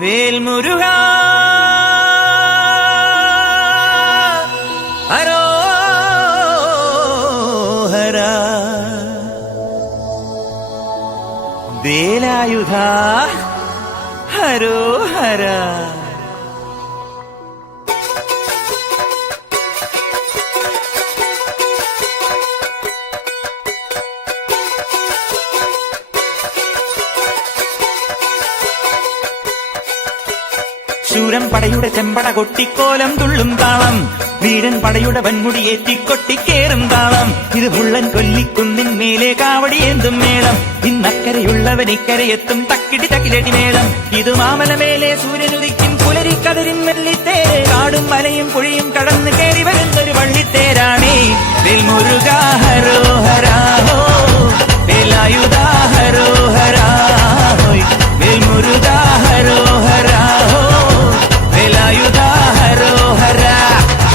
വേൽമുരുകാ ഹരോഹരാ വേലായുധാ ഹരോഹരാ. ശൂരൻ പടയുടെ ചെമ്പട കൊട്ടിക്കോലം തുള്ളും താളം, വീരൻ പടയുടെ വൻമുടിയേറ്റിക്കൊട്ടിക്കേറും താളം. ഇത് മുള്ളൻ കൊല്ലിക്കുന്നിൻ മേലെ കാവടിയേന്തും മേളം. ഇന്നക്കരയുള്ളവൻ ഇക്കരയെത്തും തക്കിടി തകിലടി മേളം. ഇത് മാമലമേലെ സൂര്യനുദിക്കും പുലരിക്കതിരിൻ വെള്ളിത്തേര്. കാടും മലയും പുഴയും കടന്ന് കയറി വരുന്നൊരു വള്ളിത്തേരാണേ. വേൽമുരുകാ ഹരോഹരാ ഹോ, വേലായുധാ ഹരോഹരാ ഹോയ്. വേൽമുരുകാ ഹരോഹരാ ഹോ, വേലായുധാ ഹരോഹരാ.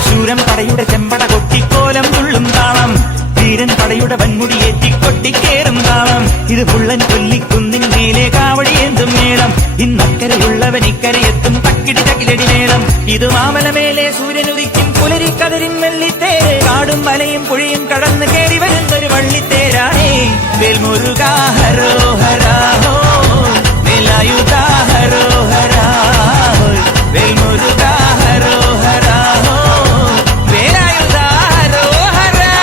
ശൂരൻ പടയുടെ ചെമ്പട കൊട്ടിക്കോലം തുള്ളും താളം, വീരൻ പടയുടെ വൻമുടിയേറ്റിക്കൊട്ടിക്കേറും താളം. ഇത് പുള്ളൻ കൊല്ലിക്കുന്നിൻ മേലെ കാവടിയേന്തും മേളം. ഇന്നക്കരയുള്ളവൻ ഇക്കരയെത്തും തക്കിടി തകിലടി മേളം. ഇത് മാമലമേലെ സൂര്യനുദിക്കും പുലരിക്കതിരിൻ വെള്ളിത്തേര്. കാടും മലയും പുഴയും കടന്ന് കയറി വരുന്നൊരു വള്ളിത്തേരാണേ. വേൽമുരുകാ ഹരോഹരാ ഹോ, വേലായുധാ ഹരോഹരാ ഹോയ്. വേൽമുരുകാ ഹരോഹരാ ഹോ, വേലായുധാ ഹരോഹരാ.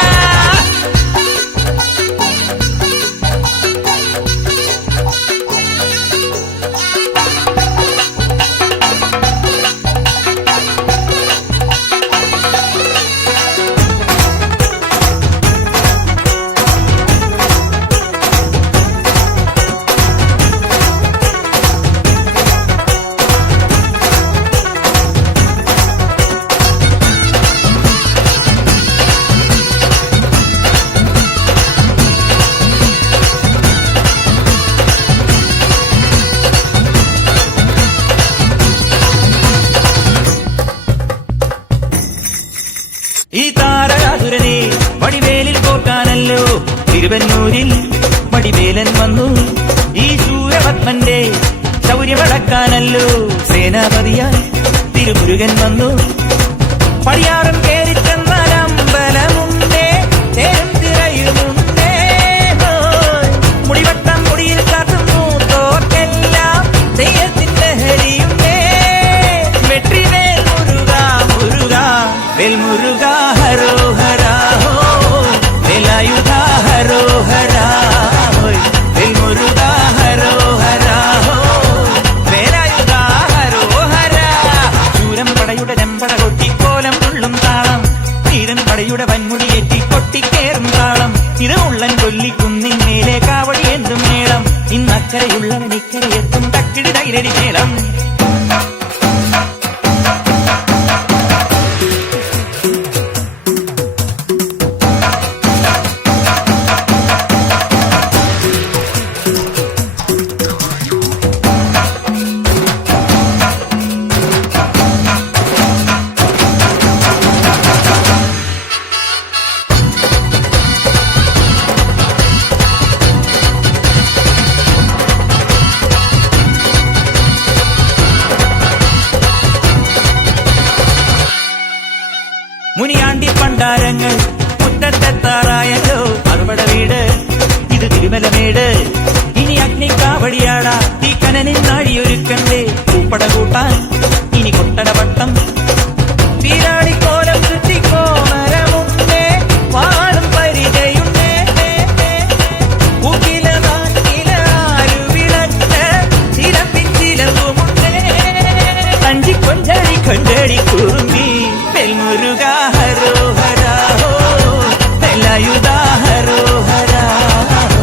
ഈ താരകാസുരനെ വടിവേലിൽ കോർക്കാനല്ലോ തിരുവന്നൂരിൽ വടിവേലൻ വന്നു. ഈ ശൂരപത്മന്റെ ശൗര്യമടക്കാനല്ലോ സേനാപതിയായി തിരുമുരുകൻ വന്നു. പടിയാറും കേറിച്ചെന്നാൽ അമ്പലമുണ്ടേ, തേരും തിരയുമുണ്ടേ. മുടിവട്ടം മുടിയിൽ കാട്ടുന്നു തോർക്കെല്ലാം തെയ്യത്തിന്റെ ഹരിയുണ്ടേ. വെട്രിവേൽ മുരുകാ മുരുകാ, വേൽമുരുകാ ഹരോഹരാ ഹോ, വേലായുധാ ഹരോഹരാ ഹോയ്. വേൽമുരുകാ ഹരോഹരാ ഹോ, വേലായുധാ ഹരോഹരാ. ശൂരൻ പടയുടെ ചെമ്പട കൊട്ടിക്കോലം തുള്ളും താളം, വീരൻ പടയുടെ വൻമുടിയേറ്റി കൊട്ടിക്കേറും താളം. ഇത് ഉള്ളൻ കൊല്ലിക്കുന്നിൻ മേലെ കാവടിയേന്തും മേളം. ഇന്നക്കരയുള്ളവൻ ഇക്കരയെത്തും തക്കിടി തകിലടി മേളം. മുനിയാണ്ടി പണ്ടാരങ്ങൾ മുറ്റത്തെത്താറായല്ലോ. അറുപട വീട് ഇത് തിരുമലമേട്. ഇനി അഗ്നിക്കാവടിയാടാ ഈ കനനിൽ നാഴിയൊരുക്കണ്ടേ. പൂപ്പട കൂട്ടാൻ ഇനി കൊട്ടടവട്ടം. വീരാളിക്കോലം ചുറ്റിക്കോമരമുണ്ടേ, വാളും പരിചയുണ്ടേ. ചിലമ്പിൻ ചിലവുമുണ്ടേ. കഞ്ചി കൊഞ്ചടി കൊഞ്ചടി കുറുമ്പി. വേൽമുരുകാ ഹരോഹരാ ഹോ, വേലായുധാ ഹരോഹരാ ഹോ.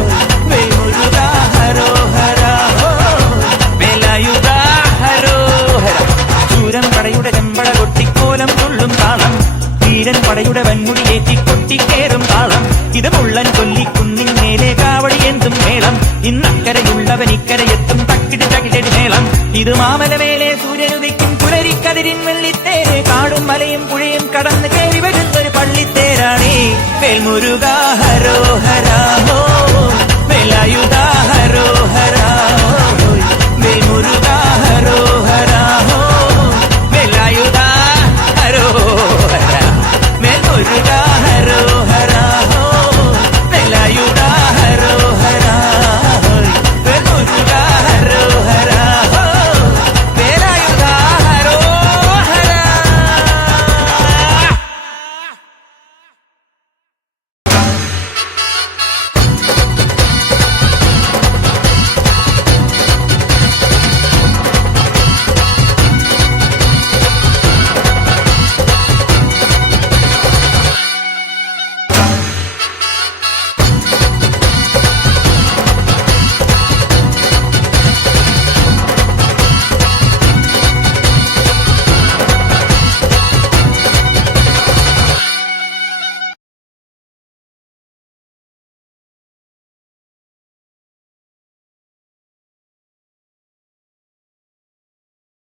വേൽമുരുകാ ഹരോഹരാ ഹോ, വേലായുധാ ഹരോഹരാ. ശൂരൻ പടയുടെ ചെമ്പട കൊട്ടിക്കോലം തുള്ളും താളം, വീരൻ പടയുടെ വൻമുടിയേറ്റി കൊട്ടിക്കേറും താളം. ഇത് മുള്ളൻ കൊല്ലിക്കുന്നിൻ മേലെ കാവടിയേന്തും മേളം. ഇന്നക്കരയുള്ളവൻ ഇക്കരയെത്തും തക്കിടി തകിലടി മേളം. ഇത് മാമലമേലെ സൂര്യനുദിക്കും പുലരിക്കതിരിൻ വെള്ളിത്തേര്. കാടും മലയും പുഴയും കടന്ന് കയറി വരുന്നൊരു പള്ളിത്തേരാണേ. വേൽമുരുകാ ഹരോഹരാ